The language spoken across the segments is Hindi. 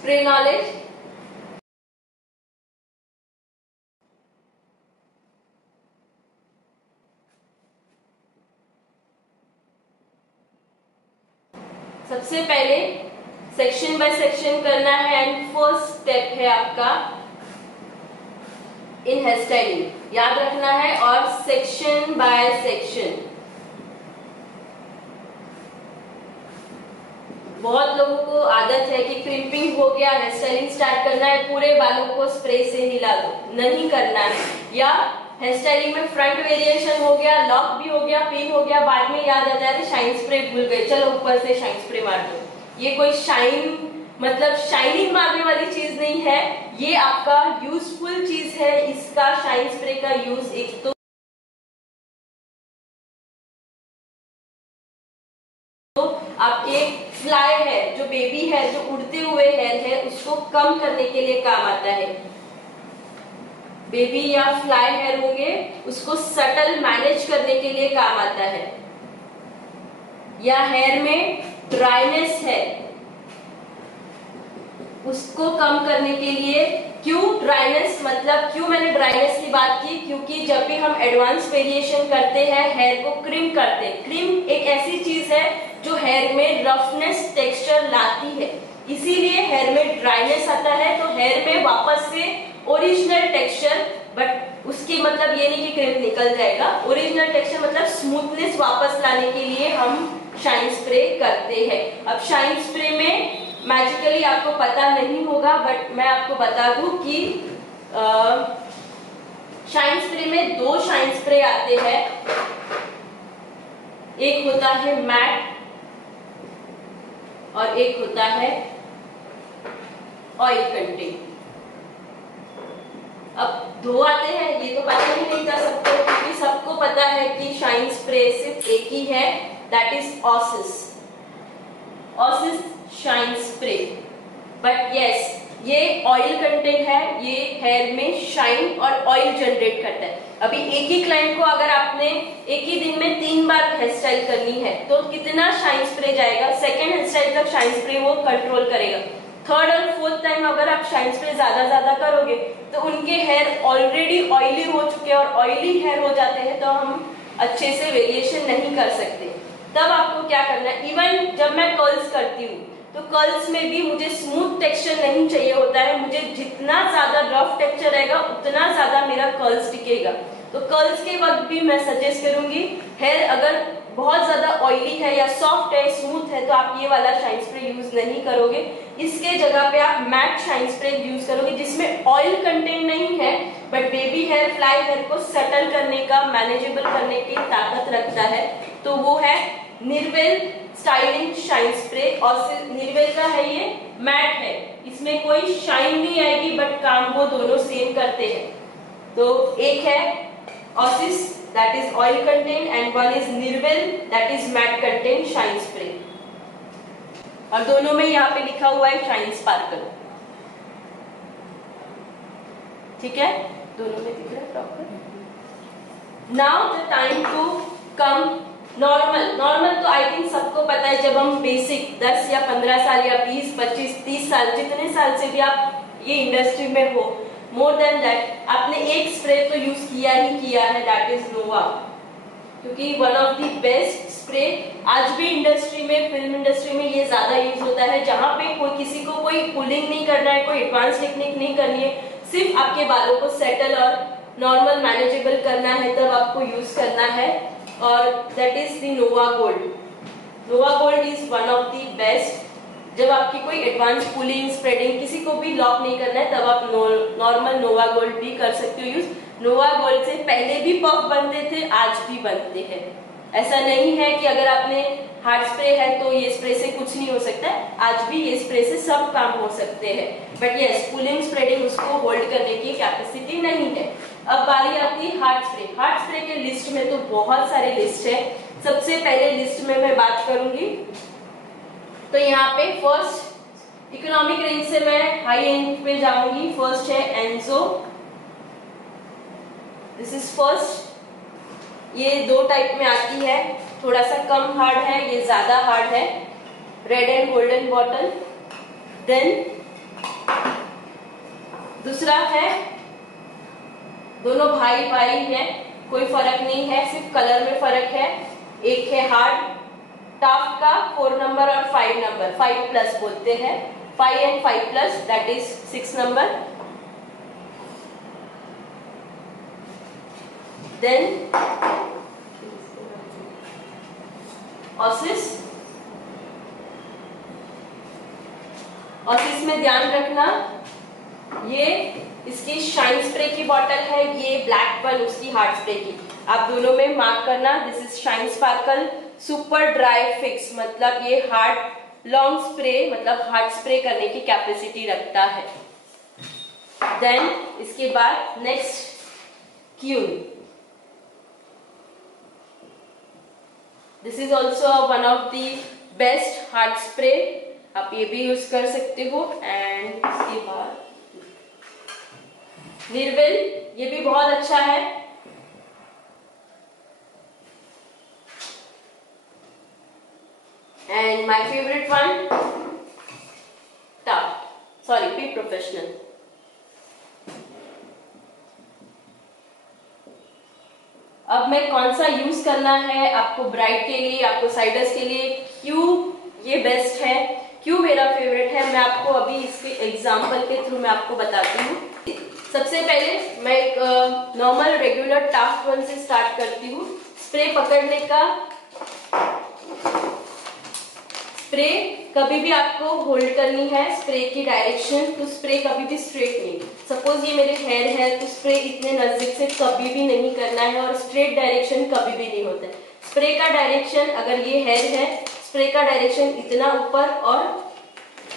Spray knowledge. सबसे पहले सेक्शन बाय सेक्शन करना है एंड फर्स्ट स्टेप है आपका इन हेयर स्टाइलिंग, याद रखना है। और सेक्शन बाय सेक्शन, बहुत लोगों को आदत है कि क्रिम्पिंग हो गया, हेयर स्टाइलिंग स्टार्ट करना है, पूरे बालों को स्प्रे से हिला दो, नहीं करना है। या हेयर स्टाइलिंग में फ्रंट वेरिएशन हो गया, लॉक भी हो गया, पिन हो गया, बाद में याद आता है शाइन स्प्रे भूल गए, चलो ऊपर से शाइन स्प्रे मार दो। ये कोई शाइन मतलब शाइनिंग मारने वाली चीज नहीं है, ये आपका यूजफुल चीज है। इसका शाइन स्प्रे का यूज एक तो आपके फ्लाई हेयर, जो बेबी हेयर, जो उड़ते हुए हेयर है, उसको कम करने के लिए काम आता है। बेबी या फ्लाई हेयर होंगे, उसको सटल मैनेज करने के लिए काम आता है। या हेयर में ड्राइनेस है, उसको कम करने के लिए। क्यों ड्राइनेस, मतलब क्यों मैंने ड्राइनेस की बात की, क्योंकि जब भी हम एडवांस वेरिएशन करते हैं, हेयर को क्रिम करते हैं, क्रिम एक ऐसी चीज है जो हेयर में रफनेस टेक्सचर लाती है, इसीलिए हेयर में ड्राइनेस आता है। तो हेयर में वापस से ओरिजिनल टेक्सचर, बट उसकी मतलब ये नहीं कि क्रिम निकल जाएगा, ओरिजिनल टेक्सचर मतलब स्मूथनेस वापस लाने के लिए हम शाइन स्प्रे करते हैं। अब शाइन स्प्रे में मैजिकली आपको पता नहीं होगा, बट मैं आपको बता दूं कि शाइन स्प्रे में दो शाइन स्प्रे आते हैं। एक होता है मैट और एक होता है ऑयल कंटेंट। अब दो आते हैं, ये तो पता ही नहीं था सबको, क्योंकि सबको पता है कि शाइन स्प्रे सिर्फ एक ही है, that is oasis shine spray. But yes, ये ऑयल कंटेंट है, ये हेयर में शाइन और ऑयल जनरेट करता है। अभी एक ही क्लाइंट को अगर आपने एक ही दिन में 3 बार हेयर स्टाइल करनी है तो कितना शाइन स्प्रे जाएगा, सेकेंड हेयर स्टाइल तक शाइन स्प्रे वो कंट्रोल करेगा। थर्ड और फोर्थ टाइम अगर आप शाइन स्प्रे ज्यादा करोगे तो उनके हेयर ऑलरेडी ऑयली हो चुके हैं, और ऑयली हेयर हो जाते हैं तो हम अच्छे से वेरिएशन नहीं कर सकते। तब आपको क्या करना है, इवन जब मैं कर्ल्स करती हूँ तो कर्ल्स में भी मुझे स्मूथ टेक्सचर नहीं चाहिए होता है, मुझे जितना ज्यादा रफ टेक्सचर रहेगा उतना ज्यादा मेरा कर्ल्स टिकेगा। तो कर्ल्स के वक्त भी मैं सजेस्ट करूंगी, हेयर अगर बहुत ज्यादा ऑयली है या सॉफ्ट है, स्मूथ है, तो आप ये वाला शाइन स्प्रे यूज नहीं करोगे। इसके जगह पे आप मैट शाइन स्प्रे यूज करोगे, जिसमें ऑयल कंटेंट नहीं है, but baby hair, fly hair को सेटल करने का, मैनेजेबल करने की ताकत रखता है। तो वो है निर्वेल स्टाइलिंग शाइन स्प्रे। और निर्वेल का है, ये मैट है, इसमें कोई शाइन नहीं आएगी, बट काम वो दोनों सेम करते हैं। तो एक है oasis that is oil content and one is Nirvel that is matte content shine spray, और दोनों में यहाँ पे लिखा हुआ है शाइन स्पार्कल, ठीक है, दोनों में दिख रहा है proper. Now the time to come normal तो आई थिंक सबको पता है, जब हम बेसिक 10 या 15 साल या 20, 25, 30 साल, जितने साल से भी आप ये इंडस्ट्री में हो, मोर देन दैट आपने एक स्प्रे तो यूज किया ही किया है, दैट इज नोवा, क्योंकि one of the best spray आज भी इंडस्ट्री में, फिल्म इंडस्ट्री में ये ज्यादा यूज होता है, जहां पे कोई किसी को कोई पुलिंग नहीं करना है, कोई एडवांस टेक्निक नहीं करनी है, सिर्फ आपके बालों को सेटल और नॉर्मल मैनेजेबल करना है, तब आपको यूज करना है, और that is the Nova gold. Nova gold is one of the best. जब आपकी कोई एडवांस पुलिंग, स्प्रेडिंग, किसी को भी लॉक नहीं करना है, तब आप नॉर्मल नोवा गोल्ड भी कर सकते हो यूज। नोवा गोल्ड से पहले भी पफ बनते थे, आज भी बनते हैं। ऐसा नहीं है कि अगर आपने हार्ड स्प्रे है तो ये स्प्रे से कुछ नहीं हो सकता है, आज भी ये स्प्रे से सब काम हो सकते हैं, बट यस, पुलिंग, स्प्रेडिंग उसको होल्ड करने की कैपेसिटी नहीं है। अब बारी आती है हार्ड स्प्रे। हार्ड स्प्रे के लिस्ट में तो बहुत सारे लिस्ट है। सबसे पहले लिस्ट में मैं बात करूंगी तो यहाँ पे फर्स्ट इकोनॉमिक रेंज से मैं हाई एंड पे जाऊंगी। फर्स्ट है एंजो, दिस इज फर्स्ट। ये 2 टाइप में आती है, थोड़ा सा कम हार्ड है, ये ज्यादा हार्ड है, red and golden bottle. Then दूसरा है, दोनों भाई भाई है, कोई फर्क नहीं है, सिर्फ कलर में फर्क है। एक है हार्ड टाफ्ट का 4 नंबर और 5 नंबर, 5 प्लस बोलते हैं, 5 and 5 plus that is 6 number. Then Osis, Osis में ध्यान रखना, ये इसकी शाइन स्प्रे की बॉटल है, ये ब्लैक पल उसकी हार्ड स्प्रे की। आप दोनों में मार्क करना, this is shine sparkle super dry fix, मतलब ये हार्ड लॉन्ग स्प्रे, मतलब हार्ड स्प्रे करने की कैपेसिटी रखता है। देन इसके बाद नेक्स्ट क्यून, this is also one of the best hard spray, आप ये भी यूज कर सकते हो। एंड इसके बाद निर्विल, ये भी बहुत अच्छा है। And my favourite one Taft, sorry be professional. अब मैं कौन सा यूज करना है आपको ब्राइड के लिए, आपको साइडर्स के लिए, क्यों ये बेस्ट है, क्यों मेरा फेवरेट है, मैं आपको अभी इसके एग्जांपल के थ्रू मैं आपको बताती हूँ। सबसे पहले मैं एक नॉर्मल रेगुलर टाफ्ट वन से स्टार्ट करती हूँ। स्प्रे पकड़ने का, स्प्रे कभी भी आपको होल्ड करनी है, स्प्रे की डायरेक्शन, तो स्प्रे कभी भी स्ट्रेट नहीं। सपोज ये मेरे हेयर है तो स्प्रे इतने नजदीक से कभी भी नहीं करना है, और स्ट्रेट डायरेक्शन कभी भी नहीं होता है। स्प्रे का डायरेक्शन, अगर ये हेयर है, स्प्रे का डायरेक्शन इतना ऊपर और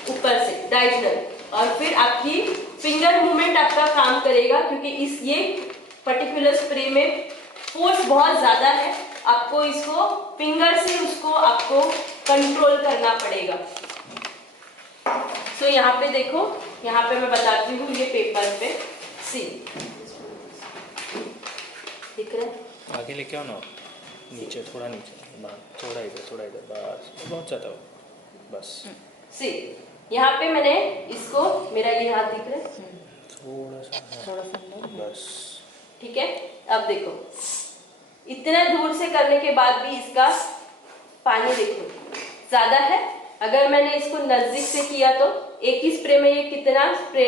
ऊपर से डायगोनल, और फिर आपकी फिंगर मूवमेंट आपका काम करेगा, क्योंकि इस ये पर्टिकुलर स्प्रे में फोर्स बहुत ज्यादा है, आपको इसको फिंगर से उसको आपको कंट्रोल करना पड़ेगा। तो यहाँ पे देखो, यहाँ पे मैं बताती हूँ, ये पेपर पे सी दिख रहा है, आगे लेके आओ ना, नीचे थोड़ा, नीचे थोड़ा इधर बस, बहुत ज्यादा हो, बस सी यहाँ पे मैंने इसको, मेरा ये हाथ दिख रहा है, थोड़ा सा बस, ठीक है। अब देखो, इतने दूर से करने के बाद भी इसका पानी देखो ज्यादा है। अगर मैंने इसको नजदीक से किया तो एक ही स्प्रे में ये कितना स्प्रे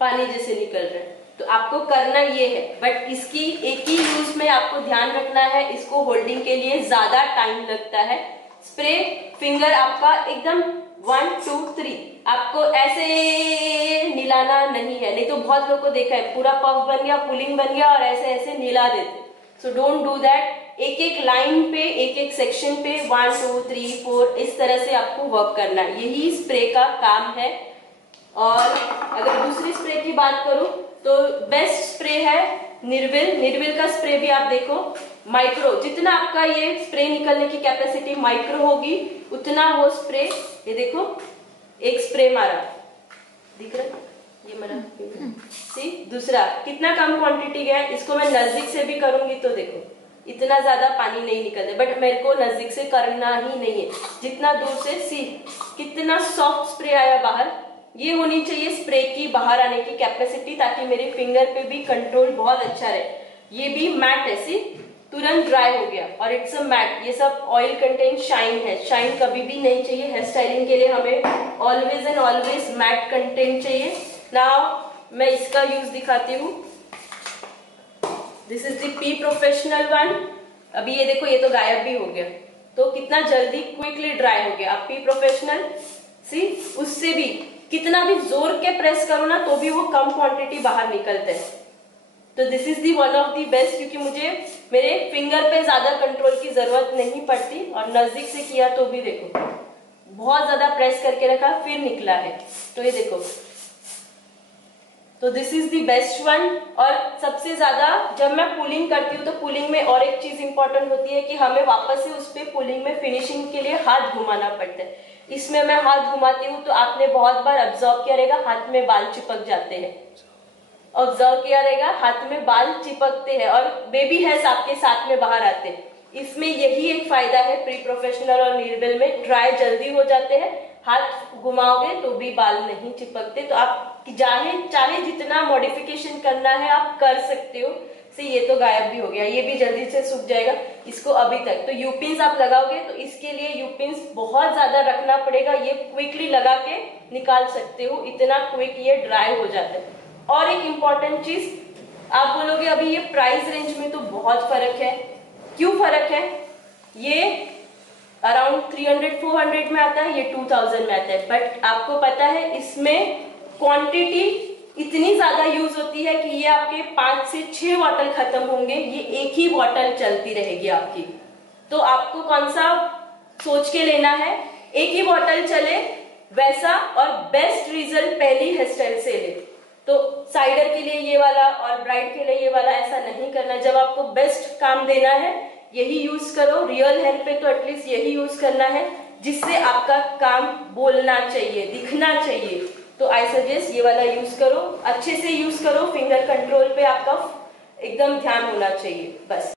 पानी जैसे निकल रहा है। तो आपको करना ये है, बट इसकी एक ही यूज में आपको ध्यान रखना है, इसको होल्डिंग के लिए ज्यादा टाइम लगता है। स्प्रे फिंगर आपका एकदम 1 2 3, आपको ऐसे निलाना नहीं है, नहीं तो बहुत लोगों को देखा है पूरा पफ बन गया, पुलिंग बन गया और ऐसे ऐसे निला देते। So don't do that. एक एक लाइन पे, एक एक सेक्शन पे 1 2 3 4 इस तरह से आपको वर्क करना है, यही स्प्रे का काम है। और अगर दूसरी स्प्रे की बात करूं तो बेस्ट स्प्रे है निर्विल। निर्विल का स्प्रे भी आप देखो, माइक्रो, जितना आपका ये स्प्रे निकलने की कैपेसिटी माइक्रो होगी उतना वो स्प्रे, ये देखो एक स्प्रे मारा, दिख रहा है ये मेरा, सी दूसरा कितना कम क्वांटिटी है। इसको मैं नजदीक से भी करूंगी तो देखो इतना ज्यादा पानी नहीं निकलता, बट मेरे को नजदीक से करना ही नहीं है, जितना दूर से, सी कितना सॉफ्ट स्प्रे आया बाहर। ये होनी चाहिए स्प्रे की बाहर आने की कैपेसिटी, ताकि मेरे फिंगर पे भी कंट्रोल बहुत अच्छा रहे। ये भी मैट है, सी तुरंत ड्राई हो गया और इट्स अ मैट। ये सब ऑयल कंटेंट शाइन है, शाइन कभी भी नहीं चाहिए। हेयर स्टाइलिंग के लिए हमें always and always matte content चाहिए। नाउ मैं इसका यूज दिखाती हूँ। This is the P professional one. अभी ये देखो, ये तो गायब भी हो गया, तो कितना जल्दी क्विकली ड्राई हो गया। अब पी प्रोफेशनल, सी उससे भी कितना भी जोर के प्रेस करो ना तो भी वो कम क्वांटिटी बाहर निकलते हैं। तो this is the one of the best, क्योंकि मुझे मेरे फिंगर पे ज्यादा कंट्रोल की जरूरत नहीं पड़ती, और नजदीक से किया तो भी देखो बहुत ज्यादा प्रेस करके रखा फिर निकला है। तो ये देखो, तो this is the best one. और सबसे ज्यादा जब मैं पुलिंग करती हूँ तो पुलिंग में और एक चीज इंपॉर्टेंट होती है कि हमें वापस से उस पर पुलिंग में फिनिशिंग के लिए हाथ घुमाना पड़ता है। इसमें मैं हाथ घुमाती हूँ तो आपने बहुत बार ऑब्जर्व किया रहेगा हाथ में बाल चिपक जाते हैं, ऑब्जर्व किया रहेगा हाथ में बाल चिपकते हैं और बेबी हेयर्स आपके साथ में बाहर आते हैं। इसमें यही एक फायदा है प्री प्रोफेशनल और निर्विल में, ड्राई जल्दी हो जाते हैं, हाथ घुमाओगे तो भी बाल नहीं चिपकते। तो आप चाहे जितना मॉडिफिकेशन करना है आप कर सकते हो। से ये तो गायब भी हो गया, ये भी जल्दी से सूख जाएगा इसको अभी तक। तो यूपिन्स आप लगाओगे तो इसके लिए यूपिन्स बहुत ज्यादा रखना पड़ेगा, ये क्विकली लगा के निकाल सकते हो, इतना क्विक ये ड्राई हो जाता है। और एक इम्पॉर्टेंट चीज, आप बोलोगे अभी ये प्राइस रेंज में तो बहुत फर्क है। क्यों फर्क है? ये अराउंड 300-400 में आता है, ये 2000 में आता है। बट आपको पता है इसमें क्वांटिटी इतनी ज्यादा यूज होती है कि ये आपके 5 से 6 बॉटल खत्म होंगे, ये एक ही बॉटल चलती रहेगी आपकी। तो आपको कौन सा सोच के लेना है, एक ही बॉटल चले वैसा और बेस्ट रिजल्ट पहली हेयर स्टाइल से ले। तो साइडर के लिए ये वाला और ब्राइड के लिए ये वाला ऐसा नहीं करना। जब आपको बेस्ट काम देना है यही यूज करो, रियल हेयर पे तो एटलीस्ट यही यूज करना है जिससे आपका काम बोलना चाहिए, दिखना चाहिए। तो आई सजेस्ट ये वाला यूज करो, अच्छे से यूज करो, फिंगर कंट्रोल पे आपका एकदम ध्यान होना चाहिए बस।